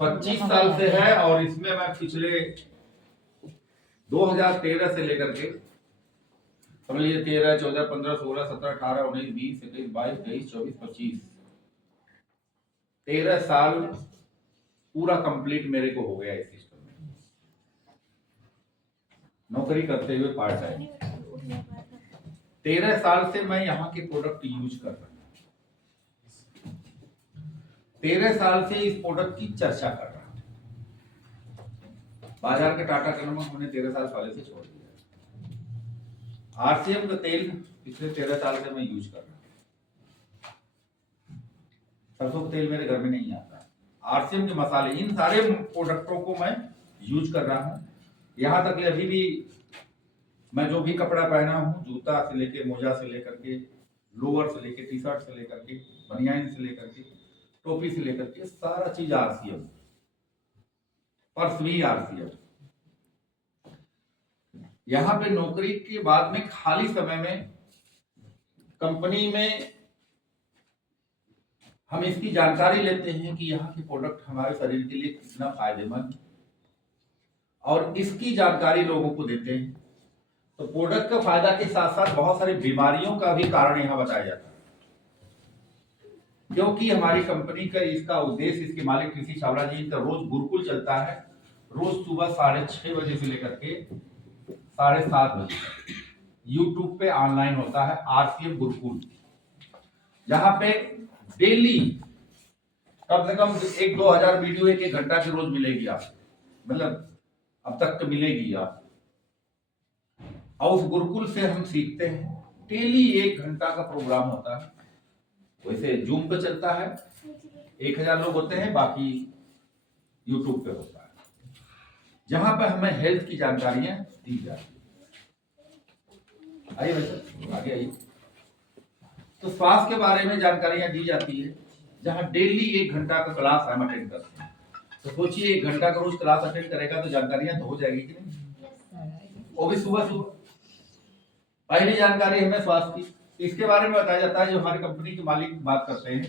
25 साल से है और इसमें मैं पिछले 2013 से लेकर के समझ लीजिए 13, 14, 15, 16, 17, 18, 19, 20, 21, 22, 23, 24, 25 13 साल पूरा कंप्लीट मेरे को हो गया इस सिस्टम में नौकरी करते हुए पार्ट टाइम। 13 साल से मैं यहाँ के प्रोडक्ट यूज कर रहा हूँ। 13 साल से इस प्रोडक्ट की चर्चा कर रहा हूँ। बाजार के टाटा का नमक हमने 13 साल पहले से छोड़ दिया। आरसीएम का तेल पिछले 13 साल से मैं यूज कर रहा हूँ। सरसों का तेल मेरे घर में नहीं आता। आरसीएम के मसाले, इन सारे प्रोडक्टों को मैं यूज कर रहा हूँ। यहाँ तक कि अभी भी मैं जो भी कपड़ा पहना हूँ, जूता से लेके मोजा से लेकर के लोअर से लेके टी शर्ट से लेकर के बनियान से लेकर के टोपी से लेकर के सारा चीज आरसीएम, पर्स भी आरसीएम। यहाँ पे नौकरी के बाद में खाली समय में कंपनी में हम इसकी जानकारी लेते हैं कि यहाँ के प्रोडक्ट हमारे शरीर के लिए कितना फायदेमंद और इसकी जानकारी लोगों को देते हैं। तो प्रोडक्ट का फायदा के साथ साथ बहुत सारी बीमारियों का भी कारण यहाँ बताया जाता है, क्योंकि हमारी कंपनी का इसका उद्देश्य, इसके मालिक टीसी छाबड़ा जी का रोज गुरुकुल चलता है। रोज सुबह 6:30 बजे से लेकर के 7:30 बजे यूट्यूब पे ऑनलाइन होता है आरसीएम गुरुकुल, जहां पे डेली कम से कम 1-2 हजार वीडियो 1-1 घंटा की रोज मिलेगी आप, मतलब अब तक तो मिलेगी आप। और उस गुरुकुल से हम सीखते हैं। डेली 1 घंटा का प्रोग्राम होता है। वैसे जूम पे चलता है, 1000 लोग होते हैं, बाकी यूट्यूब पे होता है, जहां पे हमें हेल्थ की जानकारियां दी जाती है। आइए वैसे आगे आइए। तो स्वास्थ्य के बारे में जानकारियां दी जाती है, जहां डेली 1 घंटा का क्लास हम अटेंड करते हैं। तो सोचिए 1 घंटा का रोज क्लास अटेंड करेगा तो जानकारियां तो हो जाएगी कि नहीं, वो भी सुबह सुबह। पहली जानकारी हमें स्वास्थ्य की, इसके बारे में बताया जाता है। जो हमारी कंपनी के मालिक बात करते हैं,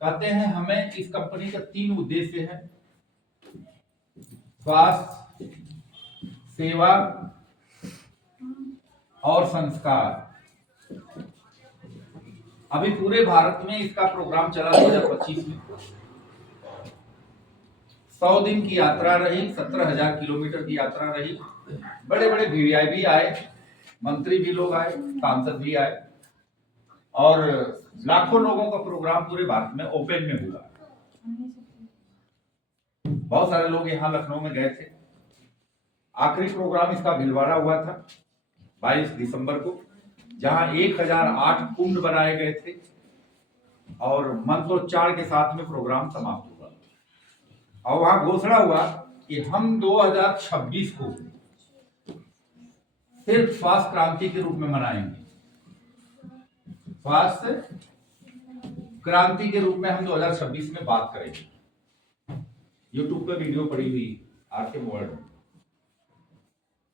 कहते हैं हमें इस कंपनी का 3 उद्देश्य है: स्वास्थ्य, सेवा और संस्कार। अभी पूरे भारत में इसका प्रोग्राम चला 2025 में। 100 दिन की यात्रा रही, 17,000 किलोमीटर की यात्रा रही। बड़े बड़े वीवीआईपी आए, मंत्री भी लोग आए, सांसद भी आए, और लाखों लोगों का प्रोग्राम पूरे भारत में ओपन में हुआ। बहुत सारे लोग यहाँ लखनऊ में गए थे। आखिरी प्रोग्राम इसका भीलवाड़ा हुआ था 22 दिसंबर को, जहां 1008 कुंड बनाए गए थे और मंत्रोच्चार के साथ में प्रोग्राम समाप्त हुआ। और वहां घोषणा हुआ कि हम 2026 को सिर्फ स्वास्थ्य क्रांति के रूप में मनाएंगे। स्वास्थ्य क्रांति के रूप में हम 2026 में बात करेंगे। यूट्यूब पे वीडियो पड़ी हुई आरके वर्ल्ड में।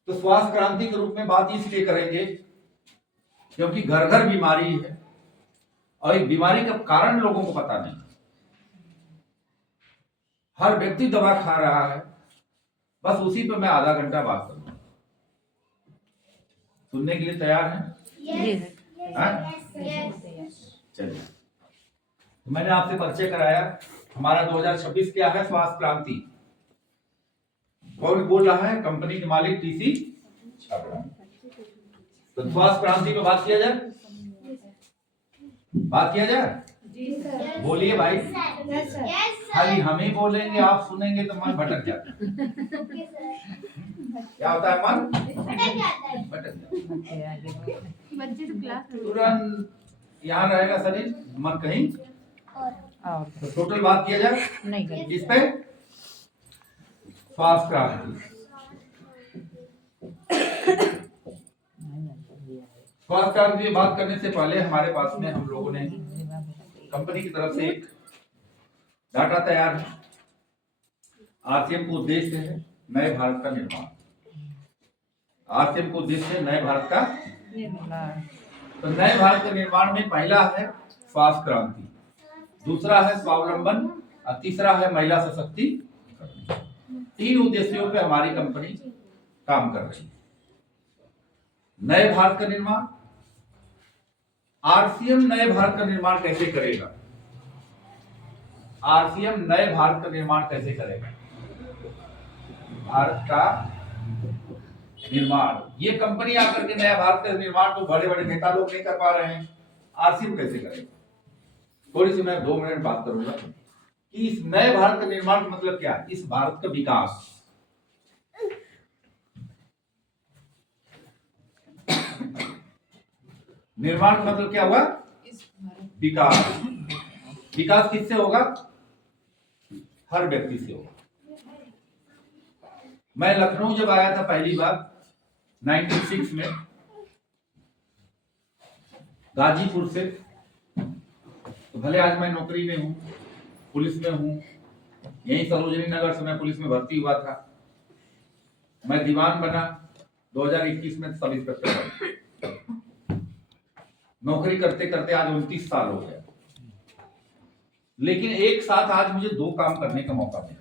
तो स्वास्थ्य क्रांति के रूप में बात इसलिए करेंगे क्योंकि घर घर बीमारी है और एक बीमारी का कारण लोगों को पता नहीं। हर व्यक्ति दवा खा रहा है, बस उसी पर मैं आधा घंटा बात करूंगा। सुनने के लिए तैयार हैं? चलिए, तो मैंने आपसे परिचय कराया। हमारा 2026 क्या है? स्वास्थ्य क्रांति। कौन बोल रहा है? कंपनी के मालिक टीसी छाबड़ा। तो स्वास्थ्य क्रांति पे बात किया जाए, बात किया जाए। बोलिए भाई। खाली हम ही बोलेंगे, आप सुनेंगे तो मन भटक जाता है। क्या होता है? मन भटक जाता है। तुरंत यहाँ रहेगा शरीर, मन कहीं। तो टोटल बात किया जाए इस पे स्वास्थ्य क्रांति। स्वास्थ्य क्रांति की बात करने से पहले हमारे पास में हम लोगों ने कंपनी की तरफ से एक डाटा तैयार है। आरसीएम का उद्देश्य है नए भारत का निर्माण। आरसीएम का उद्देश्य है नए भारत का निर्माण। तो नए भारत के निर्माण में पहला है स्वास्थ्य क्रांति, दूसरा है स्वावलंबन और तीसरा है महिला सशक्तिकरण। 3 उद्देश्यों पे हमारी कंपनी काम कर रही है। नए भारत का निर्माण। आरसीएम नए भारत का निर्माण कैसे करेगा? आरसीएम नए भारत का निर्माण कैसे करेगा? भारत का निर्माण, ये कंपनी आकर के नया भारत का निर्माण तो बड़े बड़े नेता लोग नहीं कर पा रहे हैं, आरसीएम कैसे करेगा? थोड़ी सी मैं 2 मिनट बात करूंगा कि इस नए भारत का निर्माण का मतलब क्या है। इस भारत का विकास, निर्माण का मतलब क्या हुआ? विकास। विकास किससे होगा? हर व्यक्ति से होगा। मैं लखनऊ जब आया था पहली बार 96 में, गाजीपुर से, तो भले आज मैं नौकरी में हूं, पुलिस में हूं, यहीं सरोजनी नगर से मैं पुलिस में भर्ती हुआ था। मैं दीवान बना 2021 में, सब इंस्पेक्टर बना। नौकरी करते करते आज 29 साल हो गया, लेकिन एक साथ आज मुझे 2 काम करने का मौका मिला,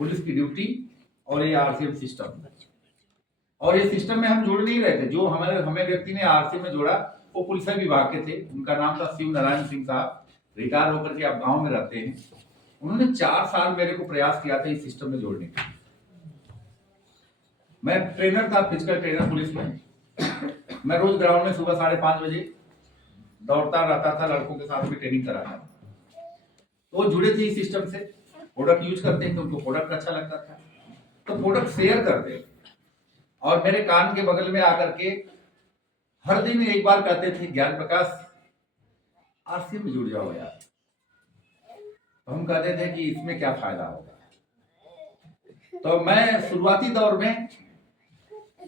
पुलिस की ड्यूटी और ये आरसीएम सिस्टम। और ये सिस्टम में हम जुड़ नहीं रहे थे, जो हमें व्यक्ति ने आरसीएम में जोड़ा वो पुलिस विभाग के थे। उनका नाम था शिव नारायण सिंह साहब, रिटायर होकर के आप गांव में रहते हैं। उन्होंने 4 साल मेरे को प्रयास किया था इस सिस्टम में जोड़ने का। मैं ट्रेनर था, फिजिकल ट्रेनर पुलिस में। मैं रोज ग्राउंड में सुबह 5:30 बजे दौड़ता रहता था, लड़कों के साथ में ट्रेनिंग कराता। तो जुड़े थे इस सिस्टम से, प्रोडक्ट यूज करते हैं तो उनको प्रोडक्ट अच्छा लगता था, तो प्रोडक्ट शेयर करते। और मेरे कान के बगल में आकर के हर दिन एक बार कहते थे, ज्ञान प्रकाश आरसीएम में जुड़ जाओ यार। तो हम कहते थे कि इसमें क्या फायदा होगा। तो मैं शुरुआती दौर में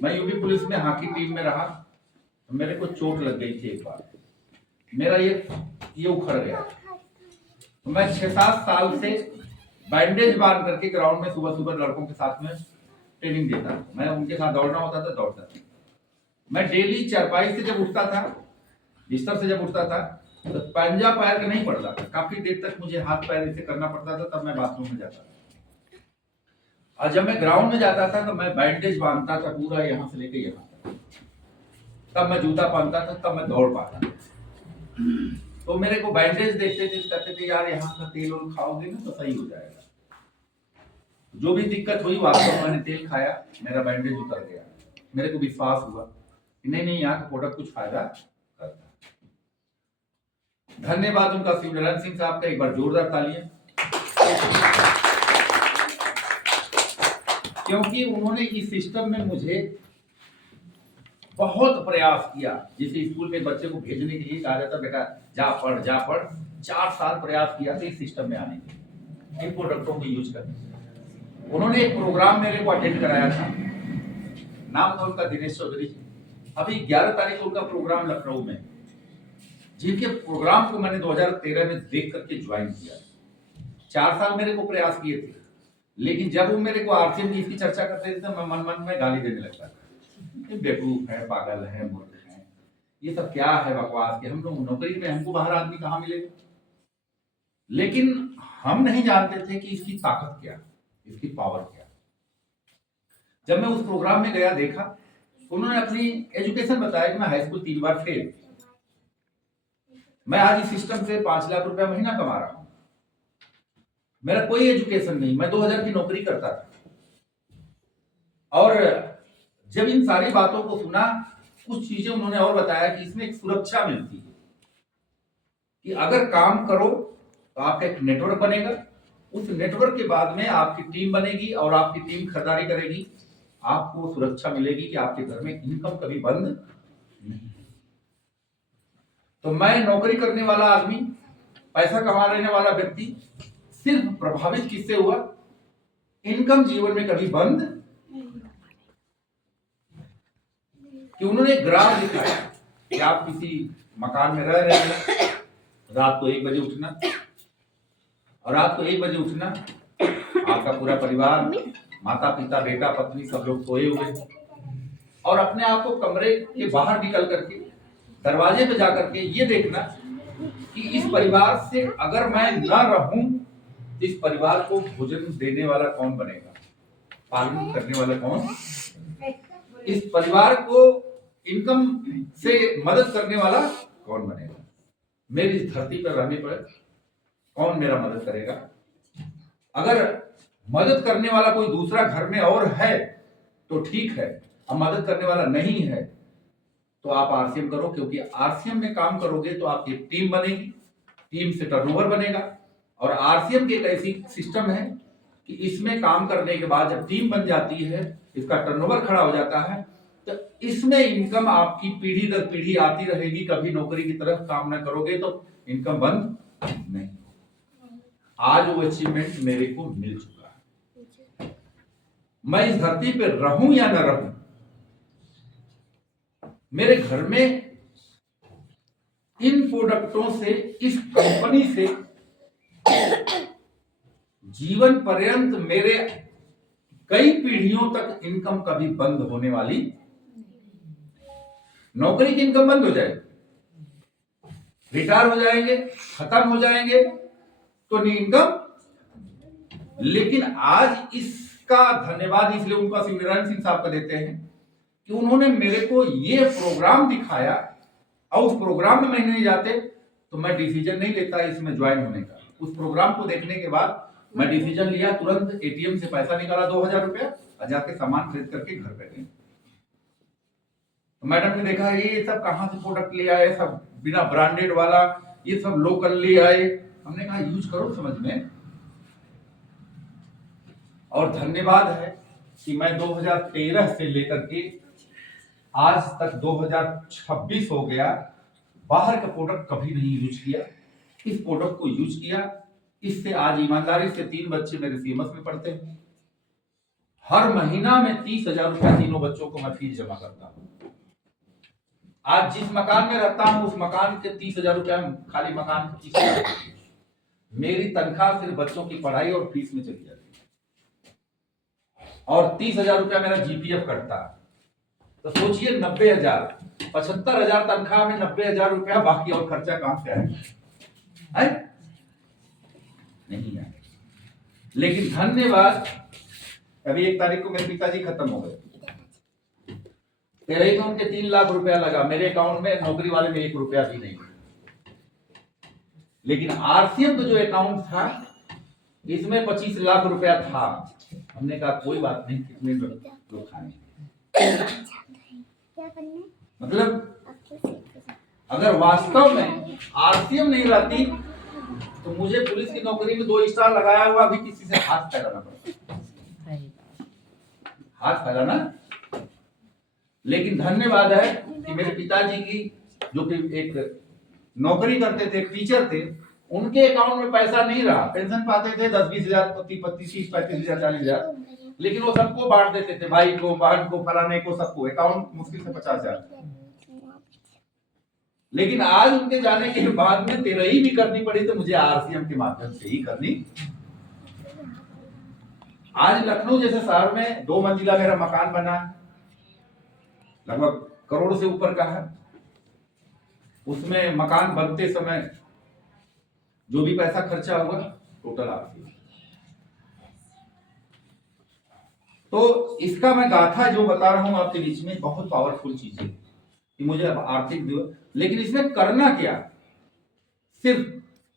मैं यूपी पुलिस में हॉकी टीम में रहा, तो मेरे को चोट लग गई थी एक बार, मेरा ये उखड़ गया। तो मैं 6-7 साल से बैंडेज बांध करके ग्राउंड में सुबह सुबह लड़कों के साथ में ट्रेनिंग देता। मैं उनके साथ दौड़ना होता था, दौड़ता था। मैं डेली चारपाई से जब उठता था, बिस्तर से जब उठता था, तो पंजा पैर का नहीं पड़ता था, काफी देर तक मुझे हाथ पैर ऐसे करना पड़ता था, तब मैं बाथरूम में जाता था। और जब मैं ग्राउंड में जाता था तो मैं बैंडेज बांधता था पूरा, यहाँ से लेके यहाँ तक, तब मैं जूता पहनता था, तब मैं दौड़ पाता था। तो मेरे को बैंडेज देखते थे, कहते थे यार यहाँ का तेल और खाओगे ना तो सही हो जाएगा। जो भी दिक्कत हुई, वास्तव मैंने तेल खाया, मेरा बैंडेज उतर गया। मेरे को विश्वास हुआ कि नहीं यहाँ का प्रोडक्ट कुछ फायदा करता है। धन्यवाद उनका, शिव नारायण सिंह साहब का, एक बार जोरदार तालियां। क्योंकि उन्होंने इस सिस्टम में मुझे बहुत प्रयास किया। जिसे स्कूल में बच्चे को भेजने के लिए कहा जाता, बेटा जा पढ़ जा पढ़, 4 साल प्रयास किया था इस सिस्टम में आने के, इन प्रोडक्टों को यूज करने। उन्होंने एक प्रोग्राम मेरे को अटेंड कराया था, नाम था उनका दिनेश चौधरी। अभी 11 तारीख को उनका प्रोग्राम लखनऊ में, जिनके प्रोग्राम को मैंने 2013 में देख करके ज्वाइन किया। 4 साल मेरे को प्रयास किए थे, लेकिन जब वो मेरे को आरसीएम की इसकी चर्चा करते थे तो मैं मन में गाली देने लगता था, बेवकूफ है, पागल है, मूर्ख है, ये सब क्या है बकवास के, हम लोग नौकरी में, हमको बाहर आदमी कहाँ मिलेगा। लेकिन हम नहीं जानते थे कि इसकी ताकत क्या, इसकी पावर क्या। जब मैं उस प्रोग्राम में गया, देखा, उन्होंने अपनी एजुकेशन बताया कि मैं हाई स्कूल 3 बार फेल, मैं आज इस सिस्टम से 5 लाख रुपया महीना कमा रहा हूं, मेरा कोई एजुकेशन नहीं, मैं 2000 की नौकरी करता था। और जब इन सारी बातों को सुना, कुछ चीजें उन्होंने और बताया कि इसमें एक सुरक्षा मिलती है कि अगर काम करो तो आपका एक नेटवर्क बनेगा, उस नेटवर्क के बाद में आपकी टीम बनेगी और आपकी टीम खरीदारी करेगी, आपको सुरक्षा मिलेगी कि आपके घर में इनकम कभी बंद नहीं। तो मैं नौकरी करने वाला आदमी, पैसा कमा लेने वाला व्यक्ति, सिर्फ प्रभावित किससे हुआ, इनकम जीवन में कभी बंद, कि उन्होंने ग्राफ दिखाया कि आप किसी मकान में रह रहे हैं, रात को 1 बजे उठना, और रात को 1 बजे उठना, आपका पूरा परिवार, माता पिता, बेटा, पत्नी, सब लोग सोए हुए, और अपने आप को कमरे के बाहर निकल करके दरवाजे पे जाकर के ये देखना कि इस परिवार से अगर मैं न रहूं इस परिवार को भोजन देने वाला कौन बनेगा, पालन करने वाला कौन, इस परिवार को इनकम से मदद करने वाला कौन बनेगा। मेरी इस धरती पर रहने पर कौन मेरा मदद करेगा। अगर मदद करने वाला कोई दूसरा घर में और है तो ठीक है, अब मदद करने वाला नहीं है तो आप आरसीएम करो, क्योंकि आरसीएम में काम करोगे तो आपकी टीम बनेगी, टीम से टर्नओवर बनेगा। और आरसीएम की एक ऐसी सिस्टम है कि इसमें काम करने के बाद जब टीम बन जाती है, इसका टर्नओवर खड़ा हो जाता है, तो इसमें इनकम आपकी पीढ़ी दर पीढ़ी आती रहेगी। कभी नौकरी की तरफ काम न करोगे तो इनकम बंद नहीं। आज वो अचीवमेंट मेरे को मिल चुका है। मैं इस धरती पे रहूं या न रहूं, मेरे घर में इन प्रोडक्टों से, इस कंपनी से जीवन पर्यंत मेरे कई पीढ़ियों तक इनकम कभी बंद होने वाली। नौकरी की इनकम बंद हो जाएगी, रिटायर हो जाएंगे, खत्म हो जाएंगे तो नहीं इनकम। लेकिन आज इसका धन्यवाद इसलिए उनका सिंह साहब को देते हैं कि उन्होंने मेरे को ये प्रोग्राम दिखाया, और उस प्रोग्राम में मैं नहीं जाते तो मैं डिसीजन नहीं लेता इसमें ज्वाइन होने का। उस प्रोग्राम को देखने के बाद मैं डिसीजन लिया, तुरंत एटीएम से पैसा निकाला 2000 रुपया और जाके सामान खरीद करके घर पे गए। मैडम ने देखा ये सब कहां से प्रोडक्ट ले आए, सब बिना ब्रांडेड वाला, ये सब लोकल ले आए। हमने कहा यूज करो समझ में। और धन्यवाद है कि मैं 2013 से लेकर के आज तक 2026 हो गया, बाहर का प्रोडक्ट कभी नहीं यूज किया। इस प्रोडक्ट को यूज किया, इससे आज ईमानदारी से 3 बच्चे मेरे सीएमएस में पढ़ते हैं। हर महीना में 30,000 रुपया तीनों बच्चों को मैं फीस जमा करता हूं। आज जिस मकान में रहता हूं उस मकान के 30,000 रुपया, खाली मकान के 30,000, मेरी तनख्वाह सिर्फ बच्चों की पढ़ाई और फीस में चली जाती है। और 30,000 रुपया मेरा जीपीएफ कटता है, तो सोचिए 90,000, 75,000 तनख्वाह में 90,000 रुपया बाकी और खर्चा कहां से आएगा? नहीं है। लेकिन धन्यवाद, अभी 1 तारीख को मेरे पिताजी खत्म हो गए, तेरे अकाउंट के 3 लाख रुपया लगा, मेरे अकाउंट में नौकरी वाले में 1 रुपया भी नहीं। लेकिन आरसीएम का जो अकाउंट था इसमें 25 लाख रुपया था। हमने कहा कोई बात नहीं, कितने लोग खाएंगे। मतलब अगर वास्तव में आरसीएम नहीं रहती तो मुझे पुलिस की नौकरी में 2 स्टार लगाया हुआ भी किसी से हाथ फैलाना पड़ता, हाथ फैलाना। लेकिन धन्यवाद है कि मेरे पिताजी की, जो कि एक नौकरी करते थे, टीचर थे, उनके अकाउंट में पैसा नहीं रहा। पेंशन पाते थे 10-20 हजार, 30-35 हजार, 40,000, लेकिन वो सबको बांट देते थे, भाई को, बहन को, फलाने को, सबको। अकाउंट मुश्किल से 50,000। लेकिन आज उनके जाने के बाद में 13 भी करनी पड़ी तो मुझे आरसीएम के माध्यम से ही करनी। आज लखनऊ जैसे शहर में 2 मंजिला मेरा मकान बना, लगभग करोड़ से ऊपर का है। उसमें मकान बनते समय जो भी पैसा खर्चा हुआ टोटल आरसीएम। तो इसका मैं गाथा जो बता रहा हूं आपके बीच में, बहुत पावरफुल चीज है कि मुझे अब आर्थिक, लेकिन इसमें करना क्या, सिर्फ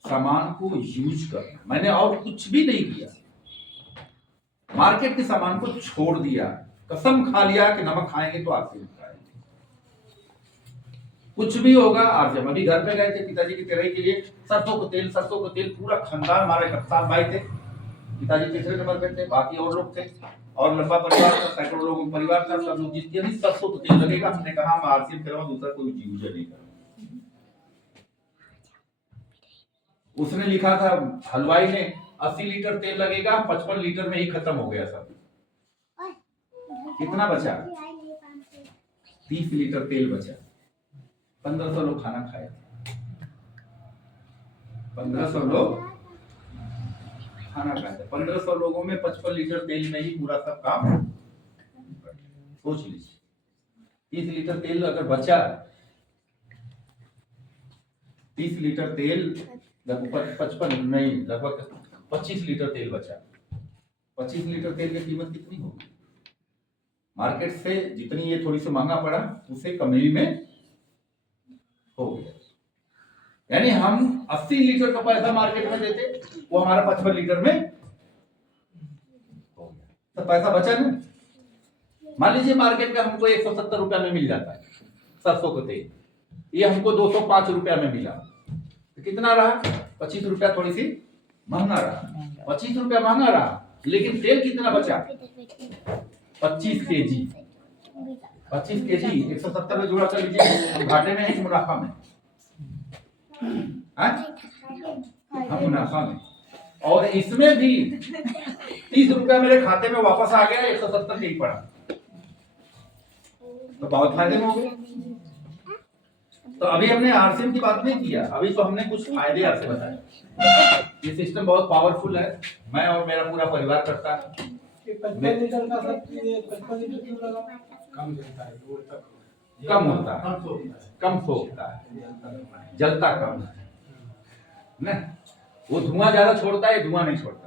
सामान को यूज करना। मैंने और कुछ भी नहीं किया, मार्केट के सामान को छोड़ दिया, कसम खा लिया कि नमक खाएंगे तो आरसीएम खाएंगे, कुछ भी होगा आरसीएम। अभी घर पे गए थे पिताजी की तेरही के लिए, सरसों को तेल, पूरा खानदान हमारे 7 भाई थे, पिताजी तीसरे नंबर पे थे, बाकी और लोग थे, और लंबा परिवार था, सैकड़ों लोगों का परिवार था। सब लोग जितने नहीं, सरसों को तेल लगेगा। हमने कहा हम आरसीएम के अलावा दूसरा कोई यूज नहीं करेंगे। उसने लिखा था हलवाई ने 80 लीटर तेल लगेगा, 55 लीटर में ही खत्म हो गया सब। कितना बचा? 30 लीटर तेल बचा। 1500 लोग खाना खाए, 1500 लोग खाना खाए। 1500 लोगों में 55 लीटर तेल में ही पूरा सब काम। सोच लीजिए 30 लीटर तेल अगर बचा, 30 लीटर तेल लगभग 55 नहीं, लगभग 25 लीटर तेल बचा। 25 लीटर तेल की कीमत कितनी होगी? मार्केट से जितनी ये थोड़ी सी महंगा पड़ा उससे कमी में हो गया। यानी हम 80 लीटर का पैसा मार्केट में देते, वो हमारा 55 लीटर में हो गया, तो पैसा बचा ना। मान लीजिए मार्केट का हमको 170 रुपया में मिल जाता है सरसों का तेल, ये हमको 205 रुपया में मिला, तो कितना रहा? 25 रुपया थोड़ी सी महंगा रहा। 25 रुपया महंगा रहा, लेकिन तेल कितना बचा? 25 केजी। 25 केजी 170 में जोड़ा कर लीजिए, हम घाटे में है कि मुनाफा में? हम मुनाफा में। और इसमें भी 30 रुपया मेरे खाते में वापस आ गया, 170 नहीं पड़ा, तो बहुत फायदे में हो गए। तो अभी हमने आरसीएम की बात नहीं किया, अभी तो हमने कुछ फायदे आपसे बताए। ये सिस्टम बहुत पावरफुल है, मैं और मेरा पूरा परिवार करता है। 55 लीटर का सब्जी 55 लीटर क्यों लगा? कम जलता है, कम होता है, कम सोखता है, जलता कम है ना। वो धुआं ज्यादा छोड़ता है, धुआं नहीं छोड़ता।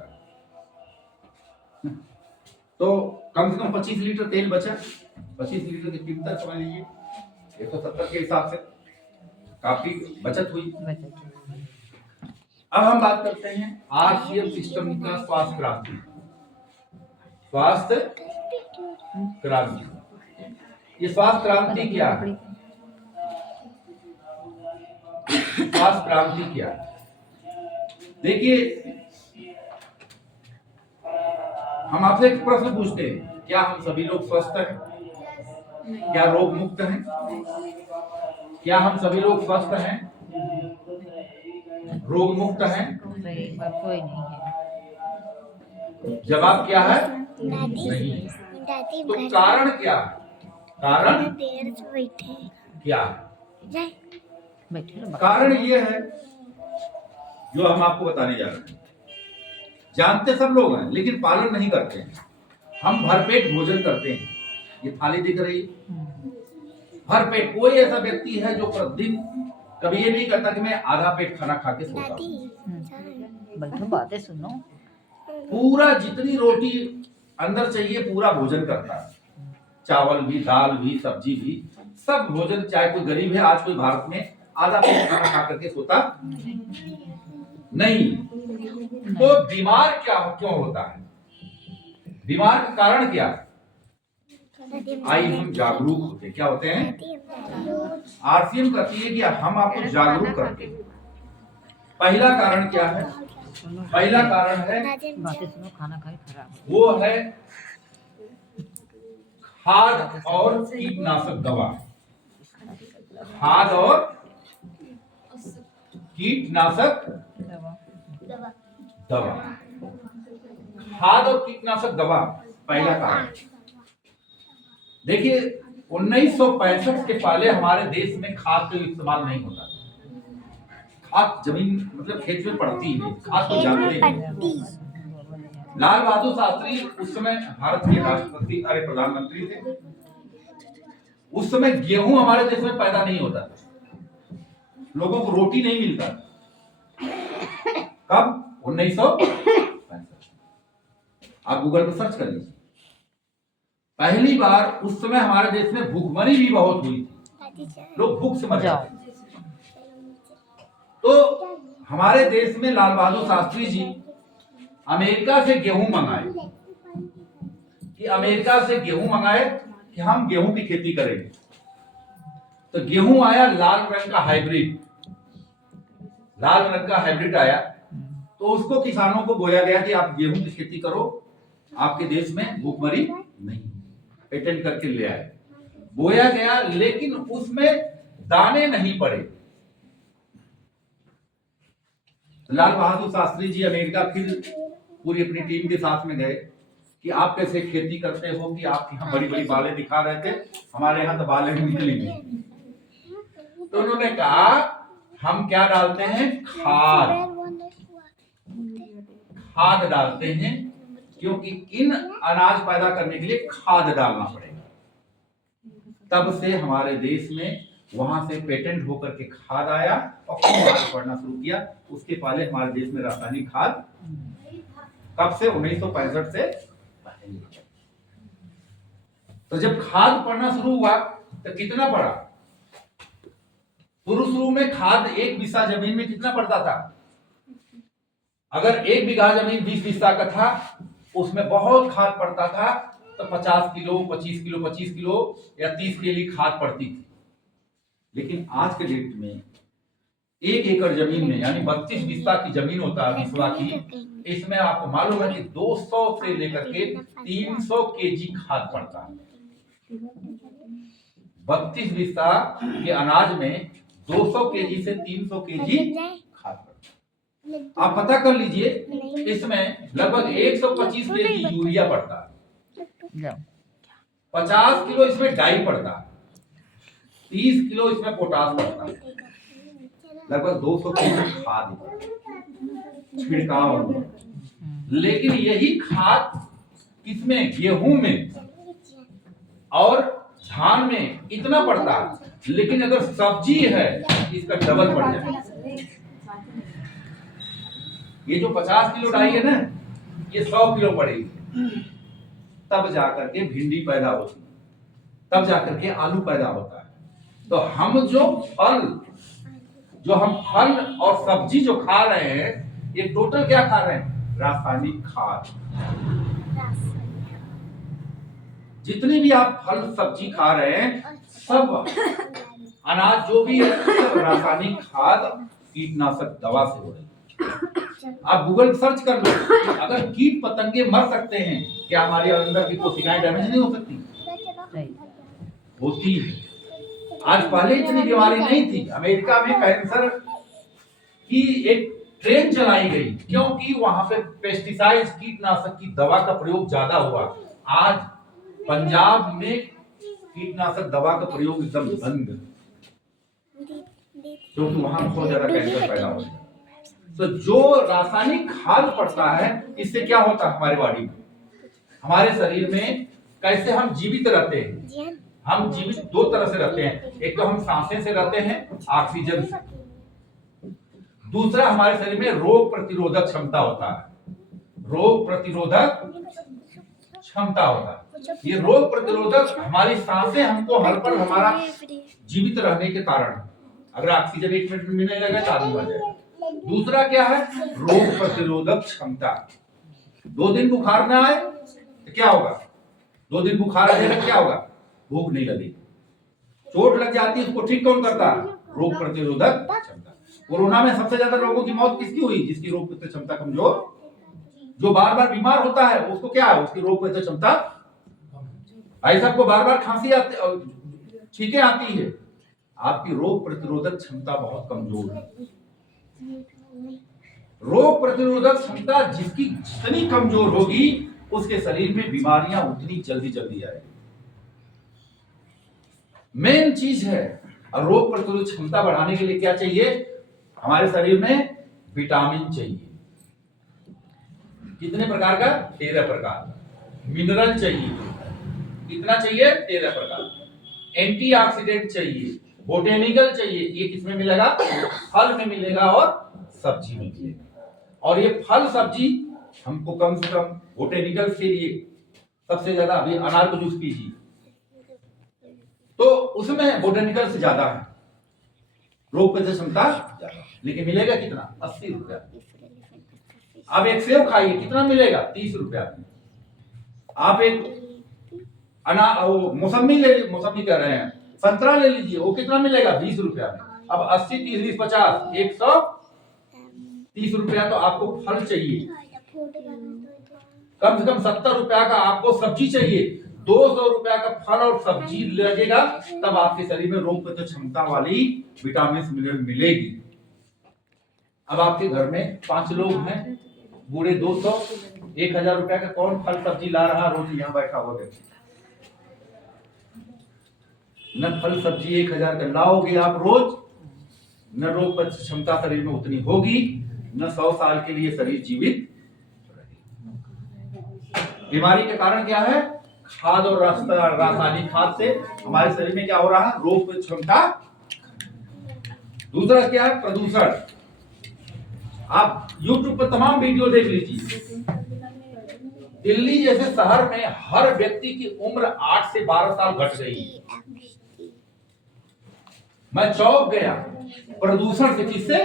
तो कम से कम 25 लीटर तेल बचा। 25 लीटर की कीमत समझ लीजिए 170 के हिसाब से काफी बचत हुई। अब हम बात करते हैं आरसीएम सिस्टम का स्वास्थ्य क्रांति। स्वास्थ्य क्रांति, ये स्वास्थ्य क्रांति क्या है? स्वास्थ्य क्रांति क्या है? देखिए, हम आपसे एक प्रश्न पूछते हैं, क्या हम सभी लोग स्वस्थ हैं? क्या रोग मुक्त हैं? क्या हम सभी लोग स्वस्थ हैं, रोग मुक्त हैं? कोई नहीं है। जवाब क्या है? नहीं। तो कारण क्या है? कारण क्या है? कारण ये है जो हम आपको बताने जा रहे हैं। जानते सब लोग हैं, लेकिन पालन नहीं करते हैं। हम भरपेट भोजन करते हैं। ये थाली दिख रही है, भरपेट। कोई ऐसा व्यक्ति है जो प्रतिदिन कभी ये नहीं करता कि मैं आधा पेट खाना खा के सोता हूं। बातें सुनो। पूरा जितनी रोटी अंदर चाहिए पूरा भोजन करता है, चावल भी, दाल भी, सब्जी भी, सब भोजन। चाहे कोई गरीब है, आज कोई भारत में आधा पेट खाना खा करके सोता नहीं। तो बीमार क्यों होता है? बीमार का कारण क्या है? आइए हम जागरूक होते, क्या होते हैं? आरसीएम कहती है कि हम आपको जागरूक करते हैं। पहला कारण क्या है? पहला कारण है खाना खाए खराब, वो है खाद और कीटनाशक दवा। खाद और कीटनाशक दवा। खाद और कीटनाशक दवा पहला कारण। देखिए 1965 के पहले हमारे देश में खाद का इस्तेमाल नहीं होता। खाद जमीन मतलब खेत में पड़ती है, खाद को जानते हैं। लाल बहादुर शास्त्री उस समय भारत के राष्ट्रपति प्रधानमंत्री थे। उस समय गेहूं हमारे देश में पैदा नहीं होता था, लोगों को रोटी नहीं मिलता। कब? 1965। आप गूगल पर सर्च कर लीजिए। पहली बार उस समय हमारे देश में भूखमरी भी बहुत हुई थी, लोग भूख से मर जाते। तो हमारे देश में लाल बहादुर शास्त्री जी अमेरिका से गेहूं मंगाए, कि अमेरिका से गेहूं मंगाए कि हम गेहूं की खेती करेंगे। तो गेहूं आया लाल रंग का हाइब्रिड, लाल रंग का हाइब्रिड आया। तो उसको किसानों को बोला गया कि आप गेहूं की खेती करो, आपके देश में भूखमरी नहीं। पेटेंट करके ले आए, बोया गया, लेकिन उसमें दाने नहीं पड़े। लाल बहादुर शास्त्री जी अमेरिका फिर पूरी अपनी टीम के साथ में गए कि आप कैसे खेती करते हो, कि आप यहाँ बड़ी बड़ी बालें दिखा रहे थे, हमारे यहाँ तो बालें निकली नहीं। तो उन्होंने कहा हम क्या डालते हैं? खाद डालते हैं, क्योंकि इन अनाज पैदा करने के लिए खाद डालना पड़ेगा। तब से हमारे देश में वहां से पेटेंट होकर के खाद आया और खाद पड़ना शुरू किया। उसके पहले हमारे देश में रासायनिक खाद कब से? 1965 से पहले। तो जब खाद पड़ना शुरू हुआ तो कितना पड़ा? शुरू में खाद 1 बीसा जमीन में कितना पड़ता था? अगर 1 बीघा जमीन 20 बीसा का था, उसमें बहुत खाद पड़ता था, तो 50 किलो 25 किलो 25 किलो या 30 केजी खाद पड़ती थी। लेकिन आज के डेट में 1 एकड़ जमीन में, यानी 32 बीसा की जमीन होता है बिस्वा की, इसमें आपको मालूम है कि 200 से लेकर के 300 केजी खाद पड़ता है। 32 बीसा के अनाज में 200 केजी से 300 केजी खाद पड़ता है। आप पता कर लीजिए, इसमें लगभग 125 केजी यूरिया पड़ता है, 50 किलो इसमें डाई पड़ता है, 30 किलो इसमें पोटास पड़ता है, लगभग 200 केजी खाद छिड़काव। लेकिन यही खाद किसमें? गेहूं में और धान में इतना पड़ता है, लेकिन अगर सब्जी है इसका डबल पड़ जाए। ये जो 50 किलो डाई है ना, ये 100 किलो पड़ेगी, तब जाकर के भिंडी पैदा होती है, तब जाकर के आलू पैदा होता है। तो हम फल और सब्जी जो खा रहे हैं, ये टोटल क्या खा रहे हैं? रासायनिक खाद। जितनी भी आप फल सब्जी खा रहे हैं, सब अनाज जो भी है, सब रासायनिक खाद कीटनाशक दवा से हो रही है। आप गूगल सर्च कर लो, अगर कीट पतंगे मर सकते हैं, क्या हमारे अंदर की कोशिकाएं डैमेज नहीं हो सकती? होती है। आज पहले इतनी बीमारी नहीं थी। अमेरिका में कैंसर की एक ट्रेन चलाई गई, क्योंकि वहां पे पेस्टिसाइड कीटनाशक की दवा का प्रयोग ज्यादा हुआ। आज पंजाब में कीटनाशक दवा का प्रयोग एकदम बंद, क्योंकि वहां बहुत ज्यादा कैंसर पैदा हो रहा है। तो जो रासायनिक खाद पड़ता है, इससे क्या होता है हमारे बॉडी में, हमारे शरीर में? कैसे हम जीवित रहते हैं? हम जीवित 2 तरह से रहते हैं। एक तो हम सांसें से रहते हैं, ऑक्सीजन से। दूसरा, हमारे शरीर में रोग प्रतिरोधक क्षमता होता है। रोग प्रतिरोधक क्षमता होता है। ये रोग प्रतिरोधक हमारी सांसें हमको हर पल हमारा जीवित रहने के कारण, अगर ऑक्सीजन 1 मिनट में मिलने लगे तो आदमी मर जाएगा। दूसरा क्या है? रोग प्रतिरोधक क्षमता। 2 दिन बुखार ना आए तो क्या होगा? 2 दिन बुखार आ जाएगा, क्या होगा? भूख नहीं लगेगी। चोट लग जाती है, उसको ठीक कौन करता है? रोग प्रतिरोधक क्षमता। कोरोना में सबसे ज्यादा लोगों की मौत किसकी हुई? जिसकी रोग प्रतिरोधक क्षमता कमजोर। जो बार बार बीमार होता है, उसको क्या है? उसकी रोग प्रतिरोधक क्षमता। ऐसा आपको बार बार खांसी आती, छींकें आती है, आपकी रोग प्रतिरोधक क्षमता बहुत कमजोर है। रोग प्रतिरोधक क्षमता जिसकी जितनी कमजोर होगी, उसके शरीर में बीमारियां उतनी जल्दी आएगी। मेन चीज है। और रोग प्रतिरोधक क्षमता बढ़ाने के लिए क्या चाहिए? हमारे शरीर में विटामिन चाहिए। कितने प्रकार का? 13 प्रकार। मिनरल चाहिए, कितना चाहिए? 13 प्रकार। एंटीऑक्सीडेंट चाहिए, बोटेनिकल चाहिए। ये किसमें मिलेगा? फल में मिलेगा और सब्जी में मिलेगा। और ये फल सब्जी हमको कम से कम बोटेनिकल के लिए सबसे ज्यादा, अभी अनार का जूस पीजिए तो उसमें बोटेनिकल से ज्यादा है रोग प्रतिरोधक क्षमता ज्यादा। लेकिन मिलेगा कितना? 80 रुपया। आप एक सेब खाइए, कितना मिलेगा? 30 रुपया। आप एक मौसमी ले लीजिए, मौसमी कह रहे हैं, संतरा ले लीजिए, वो कितना मिलेगा? 20 रुपया में। अब 80 30 20 50 130 रुपया तो आपको फल चाहिए। कम से कम 70 रुपया का आपको सब्जी चाहिए। 200 रुपया का फल और सब्जी लगेगा, तब आपके शरीर में रोग प्रतिरोधक क्षमता वाली विटामिन मिनरल मिलेगी। अब आपके घर में 5 लोग हैं, बूढ़े 200, 1000 रुपया का कौन फल सब्जी ला रहा रोज? यहाँ बैठा हुआ व्यक्ति न फल सब्जी 1000 का लाओगे आप रोज, न रोग प्रतिरोधक क्षमता शरीर में उतनी होगी, न 100 साल के लिए शरीर जीवित। बीमारी के कारण क्या है? खाद और रासायनिक खाद से हमारे शरीर में क्या हो रहा है? रोग प्रतिरोधक क्षमता। दूसरा क्या है? प्रदूषण। आप YouTube पर तमाम वीडियो देख लीजिए, दिल्ली जैसे शहर में हर व्यक्ति की उम्र 8 से 12 साल घट गई है। मैं चौंक गया प्रदूषण से। किससे?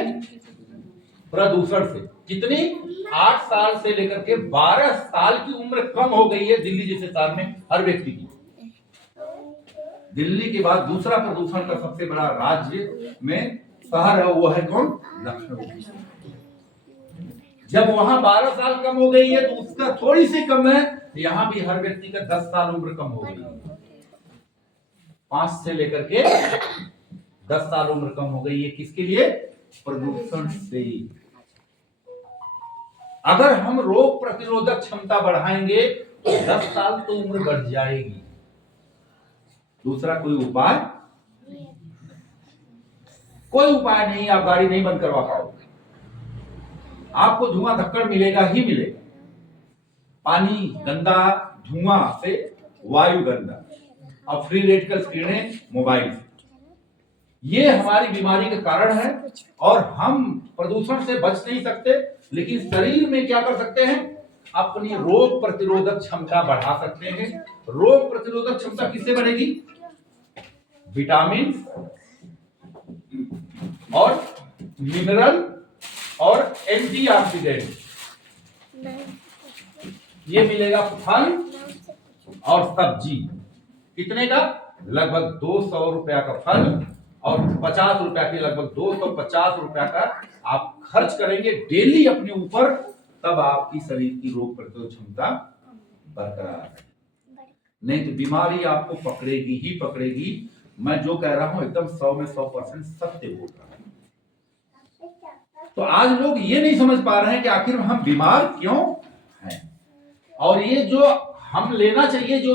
प्रदूषण से। कितनी? 8 साल से लेकर के 12 साल की उम्र कम हो गई है दिल्ली जैसे शहर में हर व्यक्ति की। दिल्ली के बाद दूसरा प्रदूषण का सबसे बड़ा राज्य में शहर है, वो है कौन? लखनऊ। जब वहां 12 साल कम हो गई है तो उसका थोड़ी सी कम है, यहां भी हर व्यक्ति का 10 साल उम्र कम हो गई है। 5 से लेकर के 10 साल उम्र कम हो गई है। किसके लिए? प्रदूषण से। अगर हम रोग प्रतिरोधक क्षमता बढ़ाएंगे तो 10 साल तो उम्र बढ़ जाएगी। दूसरा कोई उपाय? कोई उपाय नहीं। आप गाड़ी नहीं बंद करवा पाओगे, आपको धुआं धक्कड़ मिलेगा ही मिलेगा। पानी गंदा, धुआं से वायु गंदा, और फ्री रेडिकल्स किरणें मोबाइल से, ये हमारी बीमारी के कारण है। और हम प्रदूषण से बच नहीं सकते, लेकिन शरीर में क्या कर सकते हैं? अपनी रोग प्रतिरोधक क्षमता बढ़ा सकते हैं। रोग प्रतिरोधक क्षमता किससे बढ़ेगी? विटामिन और मिनरल और एंटीऑक्सीडेंट, ये मिलेगा फल और सब्जी। कितने का? लगभग 200 रुपया का फल और 50 रुपया के, लगभग 250 रुपया का आप खर्च करेंगे डेली अपने ऊपर, तब आपकी शरीर की रोग प्रतिरोधक क्षमता बरकरार है। नहीं तो बीमारी आपको पकड़ेगी ही पकड़ेगी। मैं जो कह रहा हूं एकदम 100 में 100% सत्य बोल रहा हूं। तो आज लोग ये नहीं समझ पा रहे हैं कि आखिर हम बीमार क्यों हैं। और ये जो हम लेना चाहिए, जो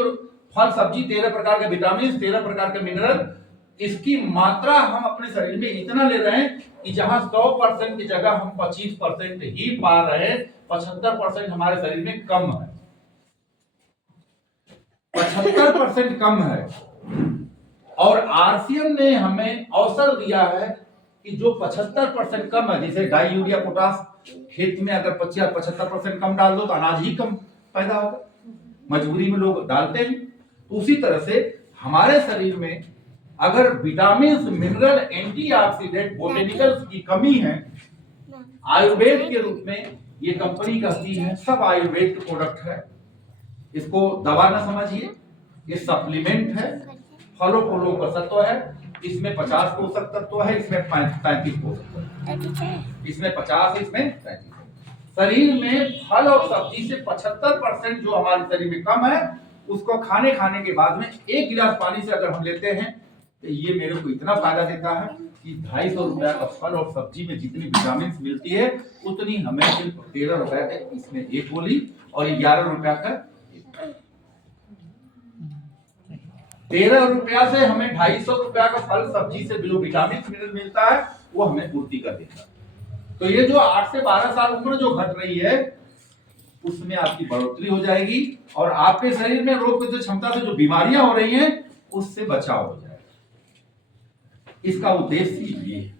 फल सब्जी, 13 प्रकार के विटामिन, 13 प्रकार के मिनरल, इसकी मात्रा हम अपने शरीर में इतना ले रहे हैं कि जहां 100% की जगह हम 25% ही पा रहे हैं। 75% हमारे शरीर में कम है। 75% कम है। और आरसीएम ने हमें अवसर दिया है कि जो 75% कम है, जैसे डाई यूरिया पोटास, खेत में अगर 75% कम डाल दो तो अनाज ही कम पैदा होगा, मजबूरी में लोग डालते हैं। उसी तरह से हमारे शरीर में अगर विटामिन, मिनरल, एंटीऑक्सीडेंट, बोटेनिकल्स की कमी है, आयुर्वेद के रूप में ये कंपनी कहती है, सब आयुर्वेद के प्रोडक्ट है, इसको दवा ना समझिए, ये सप्लीमेंट है। फलों फूलों का तत्व है, इसमें 50 पोषक तत्व है, इसमें 35 पोषक तत्व है, इसमें 50, इसमें 35। शरीर में फल और सब्जी से 75% जो हमारे शरीर में कम है, उसको खाने के बाद में 1 गिलास पानी से अगर हम लेते हैं तो ये मेरे को इतना फायदा देता है कि 250 रुपया का फल और सब्जी में जितनी विटामिन मिलती है, उतनी हमें सिर्फ 13 रुपया का इसमें एक गोली और 11 रुपया का 13 रुपया से हमें 250 रुपया का फल सब्जी से जो विटामिन मिनरल मिलता है, वो हमें पूर्ति कर देता है। तो ये जो 8 से 12 साल उम्र जो घट रही है, उसमें आपकी बढ़ोतरी हो जाएगी और आपके शरीर में रोग प्रतिरोधक क्षमता से जो बीमारियां हो रही हैं, उससे बचाव हो जाएगा। इसका उद्देश्य ये है।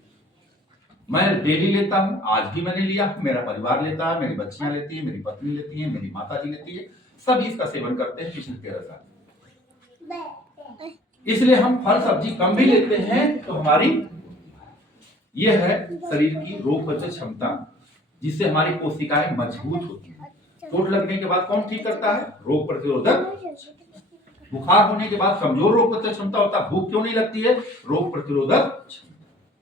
मैं डेली लेता हूं, आज भी मैंने लिया, मेरा परिवार लेता है, मेरी बच्चियां लेती है, मेरी पत्नी लेती है, मेरी माता जी लेती है, सभी इसका सेवन करते हैं पिछले 13 साल। इसलिए हम फल सब्जी कम भी लेते हैं तो हमारी ये है शरीर की रोग प्रतिरोधक क्षमता, जिससे हमारी कोशिकाएं मजबूत होती हैं। चोट लगने के बाद कौन ठीक करता है? रोग प्रतिरोधक। बुखार होने के बाद कमजोर रोग प्रतिरोधक क्षमता होता है। भूख क्यों नहीं लगती है? रोग प्रतिरोधक क्षमता।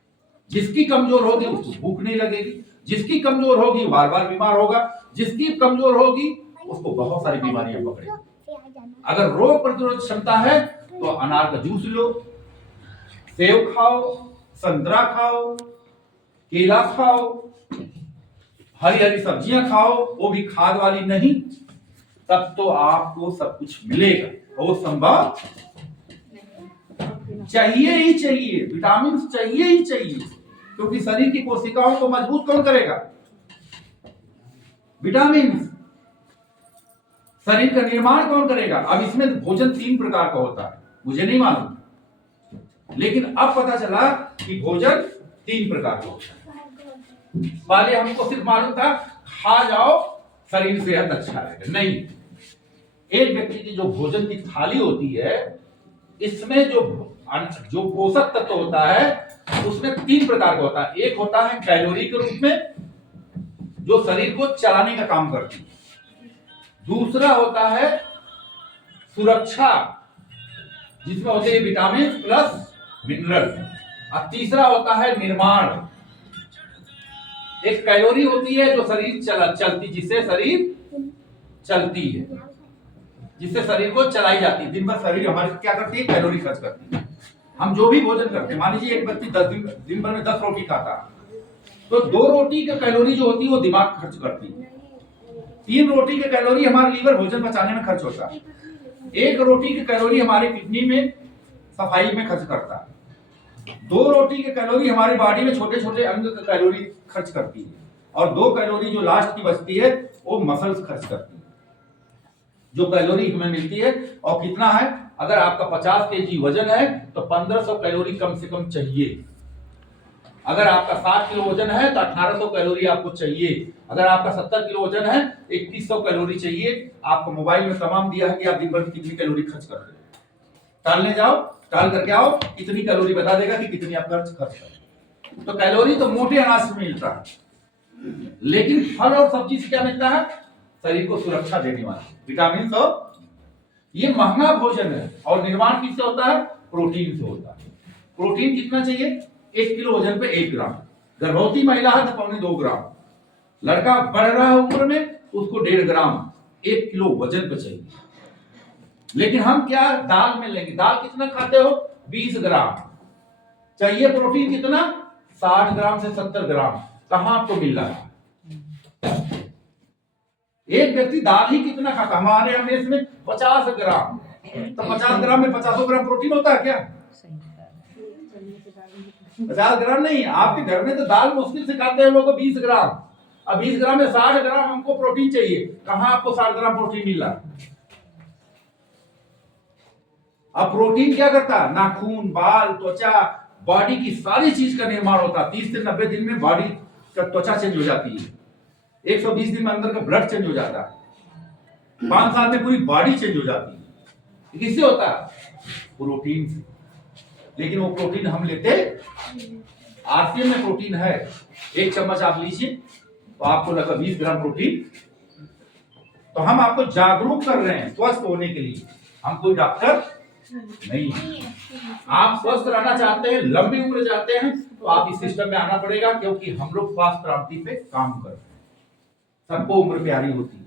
जिसकी कमजोर होगी उसको भूख नहीं लगेगी, जिसकी कमजोर होगी बार बार बीमार होगा, जिसकी कमजोर होगी उसको बहुत सारी बीमारियां पकड़ेगी। अगर रोग प्रतिरोधक क्षमता है तो अनार का जूस लो, सेब खाओ, संतरा खाओ, केला खाओ, हरी हरी सब्जियां खाओ, वो भी खाद वाली नहीं, तब तो आपको सब कुछ मिलेगा। वो संभव चाहिए ही चाहिए, विटामिन चाहिए ही चाहिए, क्योंकि शरीर की कोशिकाओं को मजबूत कौन करेगा? विटामिन। शरीर का निर्माण कौन करेगा? अब इसमें भोजन 3 प्रकार का होता है, मुझे नहीं मालूम, लेकिन अब पता चला कि भोजन 3 प्रकार का होता है। पहले हमको सिर्फ मालूम था खा जाओ शरीर सेहत अच्छा रहेगा, नहीं, एक व्यक्ति की जो भोजन की थाली होती है, इसमें जो पोषक तत्व होता है उसमें 3 प्रकार का होता है। एक होता है कैलोरी के रूप में, जो शरीर को चलाने का काम करती है। दूसरा होता है सुरक्षा, जिसमें होते हैं विटामिन प्लस मिनरल। और तीसरा होता है निर्माण। एक कैलोरी होती है जो शरीर चलती, जिससे शरीर चलती है, जिससे शरीर को चलाई जाती है। दिन भर शरीर हमारी क्या करती है, कैलोरी खर्च करती है। हम जो भी भोजन करते हैं, मान लीजिए एक व्यक्ति दिन भर में 10 रोटी खाता है, तो 2 रोटी की कैलोरी जो होती है वो दिमाग खर्च करती है। 3 रोटी की कैलोरी हमारे लीवर भोजन पचाने में खर्च होता है। 1 रोटी की कैलोरी हमारे किडनी में सफाई में खर्च करता है। 2 रोटी की कैलोरी हमारी बॉडी में छोटे छोटे अंग का कैलोरी खर्च करती है। और 2 कैलोरी जो लास्ट की बचती है वो मसल्स खर्च करती है। जो कैलोरी हमें मिलती है, और कितना है, अगर आपका 50 केजी वजन है तो 1500 कैलोरी कम से कम चाहिए। अगर आपका 60 किलो वजन है तो 1800 कैलोरी आपको चाहिए। अगर आपका 70 किलो वजन है 2100 कैलोरी चाहिए। आपको मोबाइल में तमाम दिया है कि आप दिन भर कितनी कैलोरी खर्च करते हैं। टहलने जाओ, टहल करके आओ, कितनी कैलोरी बता देगा कि कितनी आप खर्च कर। तो कैलोरी तो मोटे अनाज से मिलता है, लेकिन फल और सब्जी से क्या मिलता है, शरीर को सुरक्षा देने वाला विटामिन। तो ये महंगा भोजन है। और निर्माण किससे होता है, प्रोटीन से होता है। प्रोटीन कितना चाहिए, 1 किलो वजन पे 1 ग्राम। गर्भवती महिला है तो 2.25 ग्राम। लड़का बढ़ रहा है उम्र में, उसको 1.5 ग्राम 1 किलो वजन पे चाहिए। लेकिन हम क्या दाल में लेंगे, दाल कितना खाते हो, 20 ग्राम चाहिए। प्रोटीन कितना, 60 ग्राम से 70 ग्राम। कहां आपको मिल रहा है। एक व्यक्ति दाल ही कितना खाता, हमारे यहाँ देश में 50 ग्राम। तो 50 ग्राम में 50 ग्राम प्रोटीन होता है क्या, 50 ग्राम नहीं। आपके घर में तो दाल मुश्किल से खाते हैं लोग 20 ग्राम। अब 20 ग्राम में 60 ग्राम हमको प्रोटीन चाहिए। कहां आपको 60 ग्राम प्रोटीन मिल रहा है। अब प्रोटीन क्या करता है, नाखून, बाल, त्वचा, बॉडी की सारी चीज का निर्माण होता है। 30 से 90 दिन में बॉडी का त्वचा चेंज हो जाती है। 120 दिन में अंदर का ब्लड चेंज हो जाता है। 5 साल में पूरी बॉडी चेंज हो जाती है। किससे होता है, प्रोटीन से। लेकिन वो प्रोटीन हम लेते, आरसीएम में प्रोटीन है, 1 चम्मच आप लीजिए तो आपको लगा 20 ग्राम प्रोटीन। तो हम आपको जागरूक कर रहे हैं स्वस्थ होने के लिए। हम कोई डॉक्टर नहीं है। आप स्वस्थ रहना चाहते हैं, लंबी उम्र चाहते हैं, तो आप इस सिस्टम में आना पड़ेगा, क्योंकि हम लोग स्वास्थ्य क्रांति पे काम कर रहे हैं। सबको उम्र प्यारी होती है,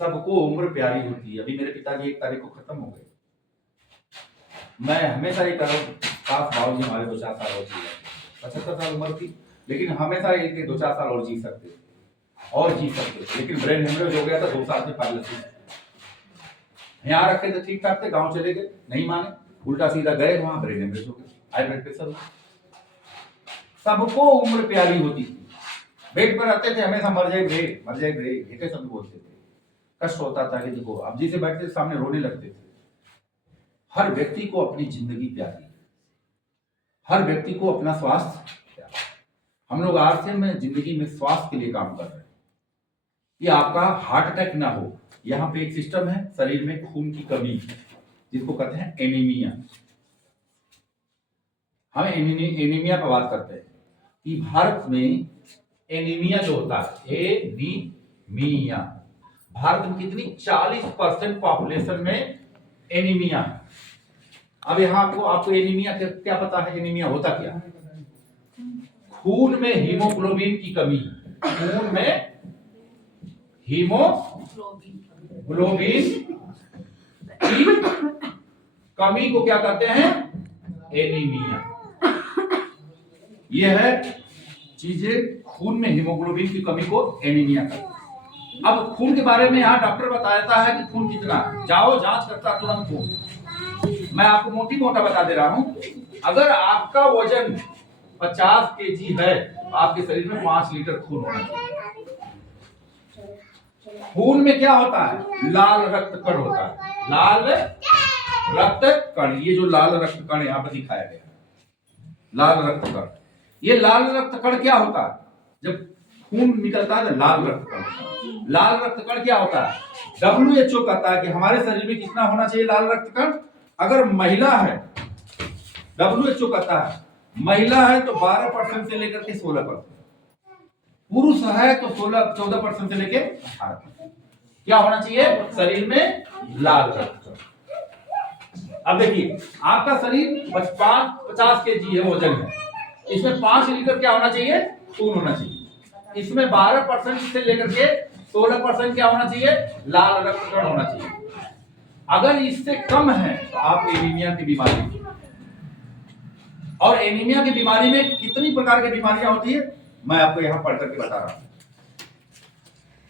सबको उम्र प्यारी होती है। अभी मेरे पिताजी 1 तारीख को खत्म हो गए। मैं हमेशा ये कह रहा हूँ, काश बाबूजी हमारे 2-4 साल और जी जाते। 75 साल उम्र थी, लेकिन हमेशा ये 2-4 साल और जी सकते और जी सकते। लेकिन ब्रेन हेमरेज हो गया था, 2 साल से पैरालिसिस। यहाँ रखे थे ठीक ठाक थे, गांव चले गए, नहीं माने, उल्टा सीधा गए, वहां ब्रेन हेमरेज हो गया, हाई ब्लड प्रेशर हो। सबको उम्र प्यारी होती थी। बेड पर रहते थे, हमेशा मर जाए ब्रेड, मर जाए ब्रेड, ये सब बोलते थे। कष्ट होता था कि देखो, अब जिसे बैठते थे सामने रोने लगते थे। हर व्यक्ति को अपनी जिंदगी प्यारी, हर व्यक्ति को अपना स्वास्थ्य प्यारा। हम लोग आज से में जिंदगी में स्वास्थ्य के लिए काम कर रहे हैं, कि आपका हार्ट अटैक ना हो। यहाँ पे एक सिस्टम है, शरीर में खून की कमी, जिसको कहते हैं एनीमिया। हम एनीमिया पर बात करते हैं कि भारत में एनीमिया जो होता है, एनीमिया, भारत में कितनी 40% पॉपुलेशन में एनीमिया है। अब यहाँ आपको एनीमिया क्या पता है, एनीमिया होता क्या, खून में हीमोग्लोबिन की कमी। खून में हीमोग्लोबिन की कमी को क्या कहते हैं, एनीमिया। यह है चीजें, खून में हीमोग्लोबिन की कमी को एनीमिया कहते हैं। अब खून के बारे में यहाँ डॉक्टर बताता है कि खून कितना, जाओ जांच करता तुरंत खून। मैं आपको मोटी मोटा बता दे रहा हूं, अगर आपका वजन 50 केजी है तो आपके शरीर में 5 लीटर खून होना चाहिए। खून में क्या होता है, लाल रक्त कण होता है, लाल रक्त कण। ये जो लाल रक्त कण यहाँ पर दिखाया गया है, लाल रक्त कण। ये लाल रक्त कण क्या होता है, जब खून निकलता है ना, लाल रक्तकण। लाल रक्तकण क्या होता है? WHO कहता है कि हमारे शरीर में कितना होना चाहिए लाल रक्तकण? अगर महिला है, WHO कहता है महिला है तो 12% से लेकर के 16%, पुरुष है तो 14% से लेकर 18%। क्या होना चाहिए शरीर में? लाल रक्तकण। अब देखिए, आपका शरीर 50 kg है, वजन है, इसमें 5 लीटर क्या होना चाहिए? खून होना चाहिए। इसमें 12% से लेकर के 16% क्या होना चाहिए? लाल रक्तकण होना चाहिए। अगर इससे कम है तो आप एनीमिया की बीमारी। और एनीमिया की बीमारी में कितनी प्रकार की बीमारियां होती है, मैं आपको यहां पढ़ करके बता रहा हूं।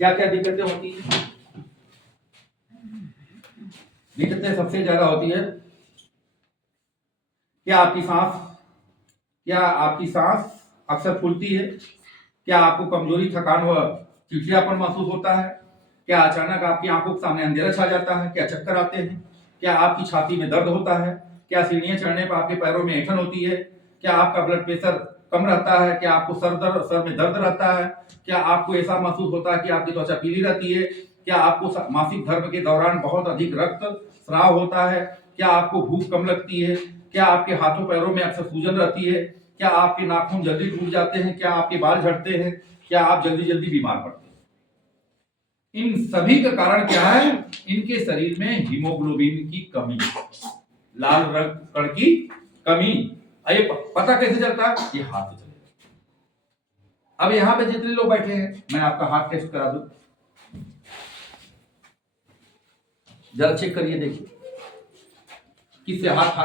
क्या क्या दिक्कतें होती है? दिक्कतें सबसे ज्यादा होती है, क्या आपकी सांस अक्सर फूलती है? क्या आपको कमजोरी, थकान व चिड़चिड़ापन महसूस होता है? क्या अचानक आपकी आंखों के सामने अंधेरा छा जाता है? क्या चक्कर आते हैं? क्या आपकी छाती में दर्द होता है? क्या सीढ़ियां चढ़ने पर आपके पैरों में ऐंठन होती है? क्या आपका ब्लड प्रेशर कम रहता है? क्या आपको सर में दर्द रहता है? क्या आपको ऐसा महसूस होता है कि आपकी त्वचा पीली रहती है? क्या आपको मासिक धर्म के दौरान बहुत अधिक रक्त स्राव होता है? क्या आपको भूख कम लगती है? क्या आपके हाथों पैरों में अक्सर सूजन रहती है? क्या आपके नाखून जल्दी टूट जाते हैं? क्या आपके बाल झड़ते हैं? क्या आप जल्दी जल्दी बीमार पड़ते हैं? इन सभी का कारण क्या है? इनके शरीर में हीमोग्लोबिन की कमी, लाल रक्तकण की कमी। ये पता कैसे चलता है? ये हाथ से चलेगा। अब यहां पे जितने लोग बैठे हैं, मैं आपका हाथ टेस्ट करा दूं, जरा चेक करिए, देखिए किससे हाथ